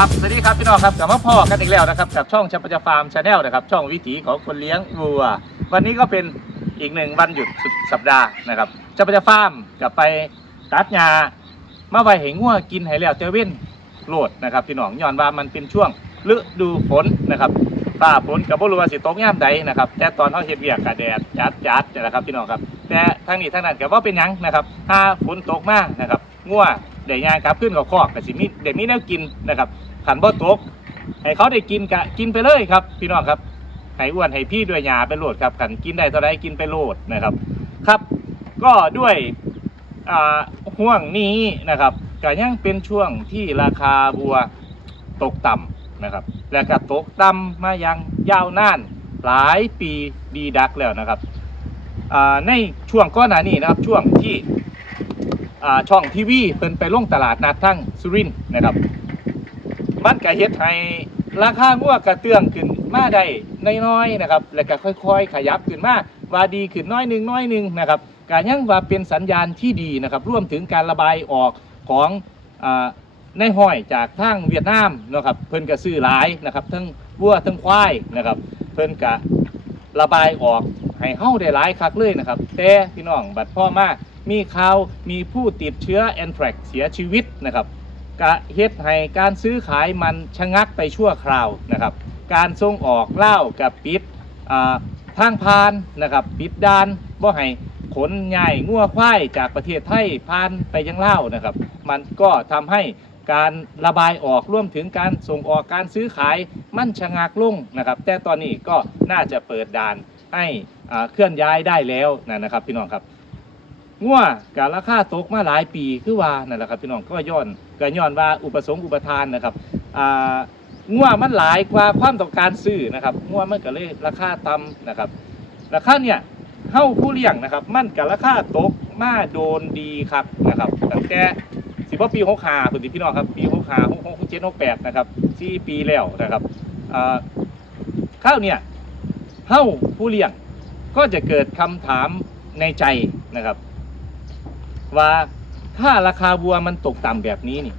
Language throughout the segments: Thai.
ครับสวัสดีครับพี่น้องครับกลับมาพ่อกันอีกแล้วนะครับกับช่องชัปจฟาร์มชาแนลนะครับ ช่องวิถีของคนเลี้ยงวัว วันนี้ก็เป็นอีกหนึ่งวันหยุดสุดสัปดาห์นะครับชัปจฟาร์มกับไปตัดหญ้ามาไว้ให้งัวกินให้แล้วเจว้นโลดนะครับพี่น้องย้อนว่ามันเป็นช่วงฤดูฝนนะครับฟ้าฝนกับบ่รู้ว่าสิตกย่ามใดนะครับแต่ตอนเขาเฮ็ดเวียกกะแดดจัดจัดนะครับพี่น้องครับ แต่ทางนี้ทางนั้นก็บ่เป็นหยังนะครับ ถ้าฝนตกมากนะครับงัวได้ย่างกลับขึ้นกับคอกก็สิมีเด็กมีแนวกินนะครับ ขันบ่ตกให้เขาได้กินกะกินไปเลยครับ พี่น้องครับให้อ้วนให้พี่ด้วยยาไปโหลดครับขันกินได้เท่าไรกินไปโหลดนะครับ ครับ ก็ด้วยห่วงนี้นะครับก็ยังเป็นช่วงที่ราคาบัวตกต่ำนะครับ และก็ตกต่ำมายังยาวนานหลายปีดีดักแล้วนะครับในช่วงก้อนหน้านี้นะครับช่วงที่ช่องทีวีเพิ่นไปลงตลาดนัดทั้งสุรินทร์นะครับ มันก็เฮ็ดให้ราคางัวกระเตื้องขึ้นมาได้น้อยๆนะครับ แล้วก็ค่อยๆ ขยับขึ้นมาว่าดีขึ้นน้อยนึงน้อยนึงนะครับการยังว่าเป็นสัญญาณที่ดีนะครับร่วมถึงการระบายออกของอในห้อยจากทางเวียดนามนะครับเพิ่นก็ซื้อหลายนะครับทั้งวัวทั้งควายนะครับ เพิ่นก็ระบายออกให้เฮาได้หลายคักเลยนะครับ แต่พี่น้องบัดพ่อมามีข่าวมีผู้ติดเชื้อแอนแทรกเสียชีวิตนะครับ กะเฮ็ดให้การซื้อขายมันชะงักไปชั่วคราวนะครับ การส่งออกเหล้ากับปิดทางพานนะครับปิดด้านบ่ให้ขนใหญ่งัวควายจากประเทศไทยพานไปยังเล่านะครับ มันก็ทำให้การระบายออกร่วมถึงการส่งออกการซื้อขายมันชะงักลงนะครับ แต่ตอนนี้ก็น่าจะเปิดด่านให้เคลื่อนย้ายได้แล้วนะครับพี่น้องครับ งัวการราคาตกมาหลายปีคือว่านั่นแหละครับพี่น้องก็ย้อนก็ย้อนว่าอุปสงค์อุปทานนะครับอ่างัวมันหลายกว่าความต้องการซื้อนะครับงัวมันก็เลยราคาต่ำนะครับ ราคาเนี่ยเฮาผู้เลี้ยงนะครับ มันกับราคาตกมาโดนดีครับนะครับตั้งแต่สิบปีหกหาพื้นที่พี่น้องครับปีหกหาหกหกเจ็ดหกแปดนะครับสี่ปีแล้วนะครับข้าวเนี่ยเฮาผู้เลี้ยงก็จะเกิดคำถามในใจนะครับ ว่าถ้าราคาวัวมันตกต่ำแบบนี้นี่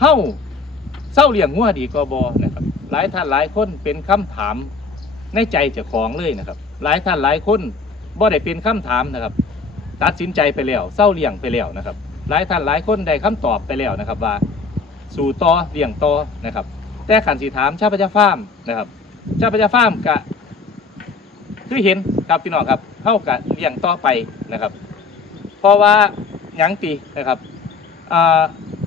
เฮ้าเศร้าเลี้ยงงัวดีก็บอนะครับ หลายท่านหลายคนเป็นคำถามในใจเจ้าของเลยนะครับ หลายท่านหลายคนบ่ได้เป็นคำถามนะครับ ตัดสินใจไปแล้วเศร้าเลี้ยงไปแล้วนะครับ หลายท่านหลายคนได้คำตอบไปแล้วนะครับว่า สู่ต่อเลี้ยงต่อนะครับ แต่ขันสีถามชาพจาฟาร์มนะครับชาพจาฟาร์มกะคือเห็นครับพี่น้องครับเท่ากับเลี้ยงต่อไปนะครับ เพราะว่าหยังตีนะครับ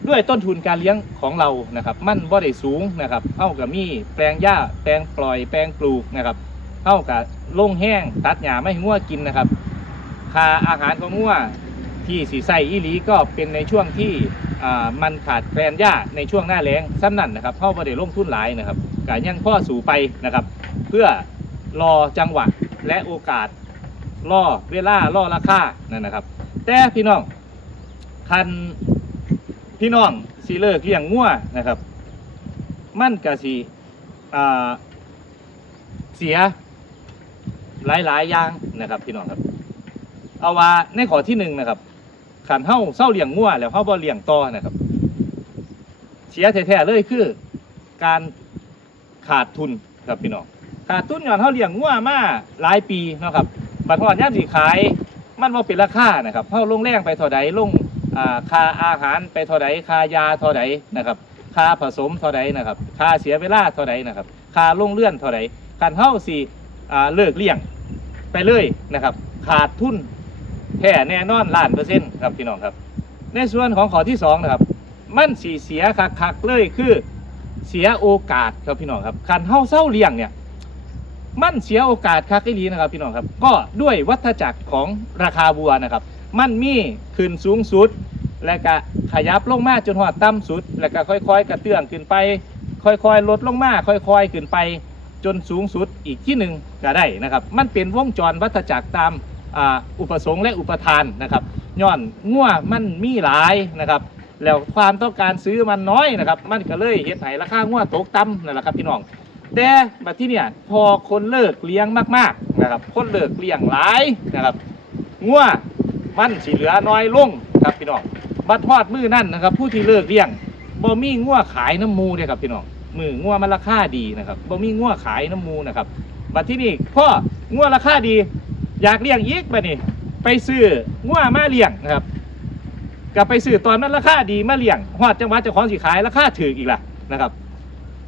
ด้วยต้นทุนการเลี้ยงของเรานะครับ มันบ่ได้สูงนะครับเท่ากับมีแปลงหญ้าแปลงปล่อยแปลงปลูกนะครับเท่ากับลงแห้งตัดหญ้าไม่ให้งัวกินนะครับค่าอาหารของงัวที่สีใส่อีหลีก็เป็นในช่วงที่มันขาดแคลนหญ้าในช่วงหน้าแล้งซ้ำนั่นนะครับเท่าบ่ได้ลงทุนหลายนะครับกายังพ่อสู่ไปนะครับ เพื่อรอจังหวะและโอกาสรอเวลารอราคานั่นนะครับ แต่พี่น้องคันพี่น้องสีเลิกเลี้ยงงัวนะครับ มันกะสีเสียหลายๆอย่างนะครับ พี่น้องครับ เอาว่าในข้อที่หนึ่งนะครับขันเฮ้าเศร้าเลี้ยงงัวแล้วเฮ้าบ่เลี้ยงต่อนะครับ เสียแท้ๆเลยคือ การขาดทุนครับพี่น้องขาดทุนย้อนเฮ้าเลี้ยงงัวมาหลายปีนะครับบัดฮอดยามสิขาย มันบ่เป็นราคานะครับเฮาลงแรงไปเท่าใดลงอ่าค่าอาหารไปเท่าใดค่ายาเท่าใดนะครับค่าผสมเท่าใดนะครับค่าเสียเวลาเท่าใดนะครับค่าลงเลื่อนเท่าใดคันเฮาสิอ่าเลิกเลี้ยงไปเลยนะครับ ขาดทุนแท้แน่นอนล้านเปอร์เซ็นต์ครับพี่น้องครับ ในส่วนของข้อที่สองนะครับมันสีเสียคักๆเลยคือเสียโอกาสครับพี่น้องครับคันเฮาเศร้าเลี้ยงเนี่ย มันเสียโอกาสคักอีหลีนะครับพี่น้องครับ ก็ด้วยวัฏจักรของราคาบัวนะครับ มันมีขึ้นสูงสุด และก็ขยับลงมาจนหอดต่ำสุด แล้วก็ค่อยๆ กระเตื้องขึ้นไป ค่อยๆ ลดลงมาค่อยๆ ขึ้นไป จนสูงสุดอีกที่หนึ่งก็ได้นะครับ มันเป็นวงจรวัฏจักรตามอุปสงค์และอุปทานนะครับย้อนง่วมันมีหลายนะครับ แล้วความต้องการซื้อมันน้อยนะครับ มันก็เลยเฮ็ดให้ราคาง่วตกต่ำนั่นแหละครับพี่น้อง แต่บัดที่เนี่ยพอคนเลิกเลี้ยงมากๆนะครับคนเลิกเลี้ยงหลายนะครับงัวมันสิเหลือน้อยลงครับพี่น้องบัดทอดมือนั่นนะครับ ผู้ที่เลิกเลี้ยงบ่มีงัวขายน้ำมูเด้ครับพี่น้องมืองัวมันราคาดีนะครับบ่มีงัวขายน้ำมูนะครับบัดที่นี่พ่องัวราคาดี อยากเลี้ยงอีกบัดนี้ไปซื้องัวมาเลี้ยงนะครับกลับไปซื้อตอนนั้นราคาดีมาเลี้ยงฮอดจังหวัดเจ้าของสิขายราคาถูกอีกล่ะนะครับ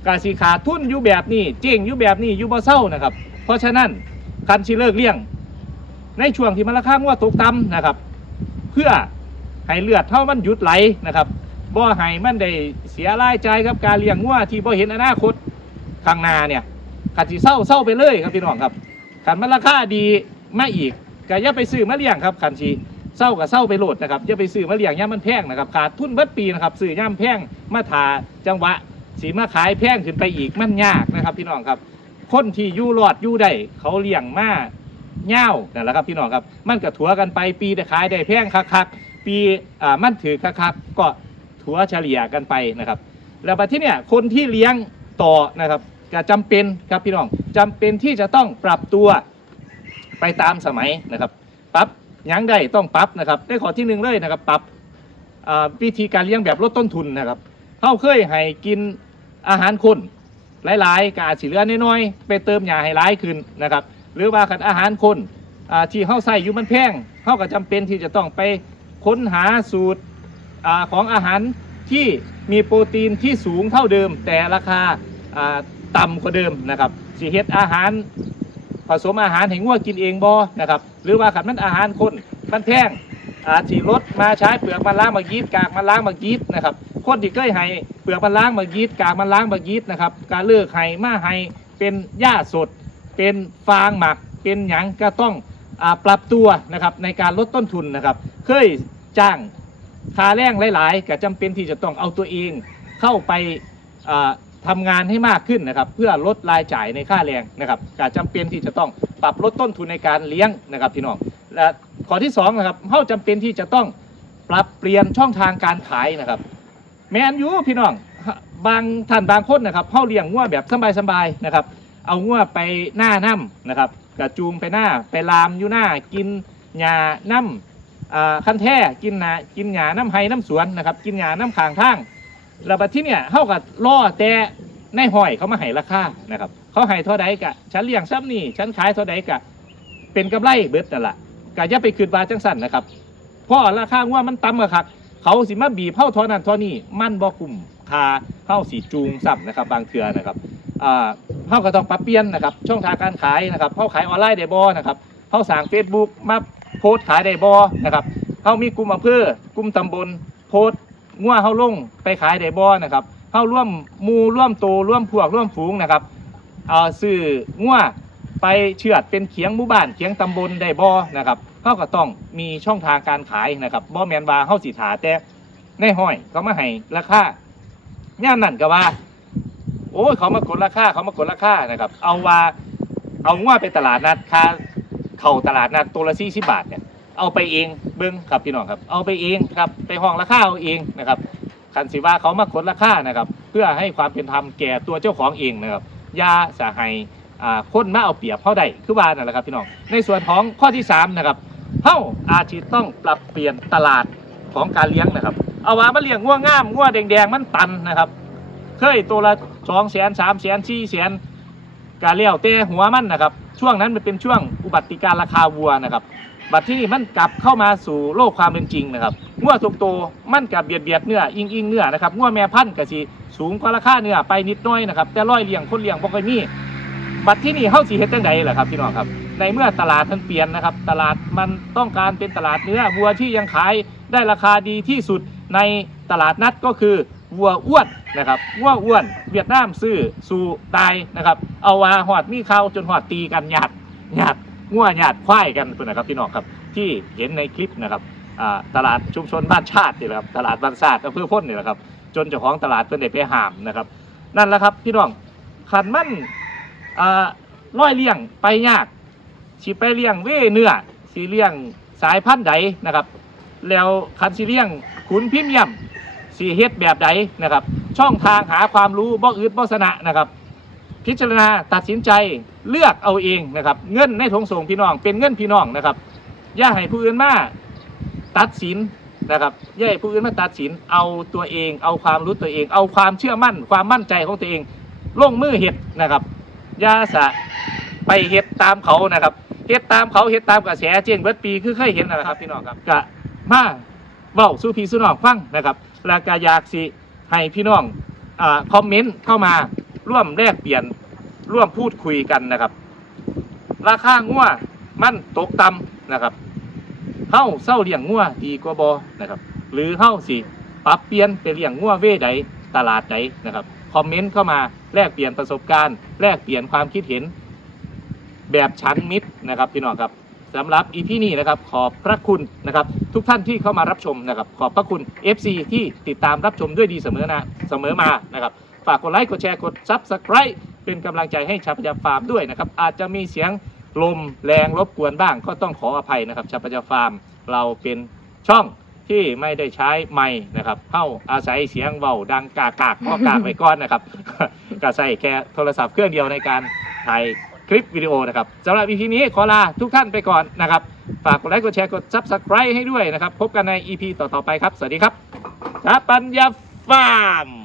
กาสิขาดทุนอยู่แบบนี้เจ๊งอยู่แบบนี้อยู่บ่เศร้านะครับ เพราะฉะนั้นคันสิเลิกเลี้ยง ในช่วงที่มันราคางัวตกต่ำนะครับ เพื่อให้เลือดเท่ามันหยุดไหลนะครับบ่ให้มันได้เสียรายใจ่ายกับการเลี้ยงงัวที่บ่เห็นอนาคตข้างหน้าเนี่ยขันสิเศร้าเศร้าไปเลยครับพี่น้องครับขันมันราคาดีมาอีกก็อย่าไปซื้อมาเลี้ยงครับขันสิเศร้ากับเศร้าไปโหลดนะครับอย่าไปซื้อมาเลี้ยงย่ามมันแพงนะครับขาดทุนเบิดปีนะครับซื้อย่ามแพงมาทาจังหวะ สีมาขายแพงขึ้นไปอีกมันยากนะครับ พี่น้องครับ คนที่อยู่รอดอยู่ได้เขาเลี้ยงมาเง่าวนั่นแหละครับพี่น้องครับ มันก็ถัวกันไปปีได้ขายได้แพงคักๆปีอ่ามันถือคักๆก็ถัวเฉลี่ยกันไปนะครับ แล้วบัดที่เนี่ยคนที่เลี้ยงต่อนะครับก็จำเป็นครับพี่น้องจำเป็นที่จะต้องปรับตัวไปตามสมัยนะครับปรับยังได้ต้องปรับนะครับ ได้ขอที่หนึ่งเลยนะครับปรับวิธีการเลี้ยงแบบลดต้นทุนนะครับเขาเคยให้กิน อาหารคนหลายๆกอาจสิเหลือน้อยๆไปเติมยาให้หลายขึ้นนะครับ หรือว่าขันอาหารคนอ่าที่เข้าใส่อยู่มันแพงเขาก็จำเป็นที่จะต้องไปค้นหาสูตรอาของอาหารที่มีโปรตีนที่สูงเท่าเดิม แต่ราคาอ่าต่ำกว่าเดิมนะครับสิเฮ็ดอาหารผสมอาหารให้งัวกินเองบ่นะครับหรือว่าขันมันอาหารคนมันแพงอาจสิลดมาใช้เปลือกมันล้างมายีดกากมันล้างมายีดนะครับ คนที่เคยให้เปลือกมันล้างมายีดกากมันล้างมายีดนะครับการเลิกให้มาให้เป็นหญ้าสด เป็นฟางหมัก เป็นหยังก็ต้องอปรับตัวนะครับในการลดต้นทุนนะครับ เคยจ้างคาแรงหลายๆก็จำเป็นที่จะต้องเอาตัวเองเข้าไปอ่าทำงานให้มากขึ้นนะครับ เพื่อลดรายจ่ายในค่าแรงนะครับก็จำเป็นที่จะต้องปรับลดต้นทุนในการเลี้ยงนะครับพี่น้องและข้อที่สองนะครับเขาจำเป็นที่จะต้องปรับเปลี่ยนช่องทางการขายนะครับ แมนยูพี่น้องบางท่านบางคนนะครับเขาเลี้ยงงัวแบบสบายๆนะครับ เอางัวไปหน้าน้ำนะครับกระจูงไปหน้าไปลามอยู่หน้ากินหญ้าน้ำคันแท้กินหนากินหญ้าน้ำไห้น้ำสวนนะครับ กินหญ้าน้ำขางทางแล้วบัดที่เนี่ยเขากับล่อแต่ในห้อยเขามาให้ราคานะครับเขาให้เท่าใดกะฉันเลี้ยงซ้ำนี่ฉันขายเท่าใดกะเป็นกำไรเบิดนั่นแหละกะอย่าไปคืนบาจังสันนะครับเพราะราคางัวมันต่ำกว่าคัก เขาสิมาบีบเท่าทอนั้นทอนี้มันบ่คุ้มค่าเข้าสีจูงซ้ำนะครับ บางเทือนะครับอ่าเขาก็ต้องปรับเปลี่ยนนะครับ ช่องทางการขายนะครับเขาขายออนไลน์ได้บ่นะครับเขาสั่ง Facebook มาโพสต์ขายได้บ่นะครับเขามีกลุ่มอำเภอกลุ่มตำบลโพสต์งัวเขาลงไปขายได้บ่นะครับเขาร่วมหมูร่วมโตร่วมพวกร่วมฝูงนะครับเอาซื้องัวไปเชือดเป็นเขียงหมู่บ้านเขียงตำบลได้บ่นะครับ เขาก็ต้องมีช่องทางการขายนะครับบ่แมนว่าเขาสิถาแต่ในห้อยเขามาให้ราคาย่ามนั่นก็ว่า โอ้ยเขามากดราคาเขามากดราคานะครับ เอาว่าเอาว่าไปตลาดนัดค่าเข้าตลาดนัดตัวละสี่สิบบาทเนี่ยเอาไปเองเบิ้งครับพี่น้องครับ เอาไปเองครับไปห้องราคาเอาเองนะครับคันสิว่าเขามากดราคานะครับ เพื่อให้ความเป็นธรรมแก่ตัวเจ้าของเองนะครับยาสหายอ่าคนมาเอาเปรียบเขาได้คือว่านั่นแหละครับพี่น้องในส่วนของข้อที่สามนะครับ เฮ้าอาจจะต้องปรับเปลี่ยนตลาดของการเลี้ยงนะครับ เอาว่ามาเลี้ยงงัวงงามงัวแดงๆมันตันนะครับ เคยตัวละสองแสนสามแสนสี่แสนกาเลี้ยวเตะหัวมันนะครับ ช่วงนั้นมันเป็นช่วงอุบัติการราคาวัวนะครับ บัดที่นี่มันกลับเข้ามาสู่โลกความเป็นจริงนะครับงัวทุกตัวมันกับเบียดเบียดเนื้ออิงอิงเนื้อนะครับงัวแม่พันธุ์กะสิสูงกว่าราคาเนื้อไปนิดน้อยนะครับ แต่ร้อยเลี้ยงคนเลี้ยงบ่ค่อยมีบัดที่นี่เฮาสิเฮ็ดจังไดล่ะครับพี่น้องครับ ในเมื่อตลาดมันเปลี่ยนนะครับ ตลาดมันต้องการเป็นตลาดเนื้อวัวที่ยังขายได้ราคาดีที่สุดในตลาดนัดก็คือวัวอ้วนนะครับวัวอ้วนเวียดนามซื้อสู่ตายนะครับ เอาว่าหอดมีเข่าจนหอดตีกันหยาดหยาดงัวหยาดควายกันพุ่นะครับพี่น้องครับที่เห็นในคลิปนะครับตลาดชุมชนบ้านชาตินี่แหละครับตลาดบ้านชาติอำเภอพ้นนี่แหละครับ จนเจ้าของตลาดเพิ่นได้ไปห้ามนะครับ นั่นแหละครับพี่น้องขันมันอ่าร้อยเลี้ยงไปยาก สิไปเลี้ยงเวเนื้อสิเลี้ยงสายพันธุ์ใดนะครับ แล้วคันสิเลี้ยงขุนพิมพ์ย่ำสีเฮ็ดแบบใดนะครับ ช่องทางหาความรู้บ่อืดบ่สนะนะครับ พิจารณาตัดสินใจเลือกเอาเองนะครับ เงินในทงส่งพี่น้อง เป็นเงินพี่น้องนะครับอย่าให้ผู้อื่นมาตัดสินนะครับอย่าให้ผู้อื่นมาตัดสินเอาตัวเอง เอาความรู้ตัวเอง เอาความเชื่อมั่น ความมั่นใจของตัวเองลงมือเห็ดนะครับอย่าสะไปเห็ดตามเขานะครับ เห็ดตามเขาเห็ดตามกระแสเจนเบิร์ดปีคือเคยเห็นนะครับพี่น้องครับกะมาเว้าสู้พี่สู้น้องฟังนะครับแล้วก็อยากสิให้พี่น้องอ่าคอมเมนต์เข้ามาร่วมแลกเปลี่ยนร่วมพูดคุยกันนะครับ ราคางัวมันตกต่ำนะครับเฮาเศร้าเลี้ยงงัวดีกว่าบอนะครับ หรือเฮาสิปรับเปลี่ยนไปเลี้ยงงัวเว่ใดตลาดใดนะครับคอมเมนต์เข้ามาแลกเปลี่ยนประสบการณ์ แลกเปลี่ยนความคิดเห็น แบบชั้นมิตรนะครับพี่น้องครับสำหรับอีพีนี้นะครับขอบพระคุณนะครับทุกท่านที่เข้ามารับชมนะครับขอบพระคุณ FC ที่ติดตามรับชมด้วยดีเสมอนะเสมอมานะครับฝากกดไลค์กดแชร์กด Subscribe เป็นกำลังใจให้ชาปยาฟาร์มด้วยนะครับอาจจะมีเสียงลมแรงรบกวนบ้างก็ต้องขออภัยนะครับชาปยาฟาร์มเราเป็นช่องที่ไม่ได้ใช้ไม้นะครับเข้าอาศัยเสียงเบาดังกากากก็กากไปก้อนนะครับก็ใส่แค่โทรศัพท์เครื่องเดียวในการถ่าย คลิปวิดีโอนะครับสำหรับ EP นี้ขอลาทุกท่านไปก่อนนะครับ ฝากกดไลค์กดแชร์กด Subscribe ให้ด้วยนะครับ พบกันใน EP ต่อๆไปครับ สวัสดีครับชาปัญญาฟาร์ม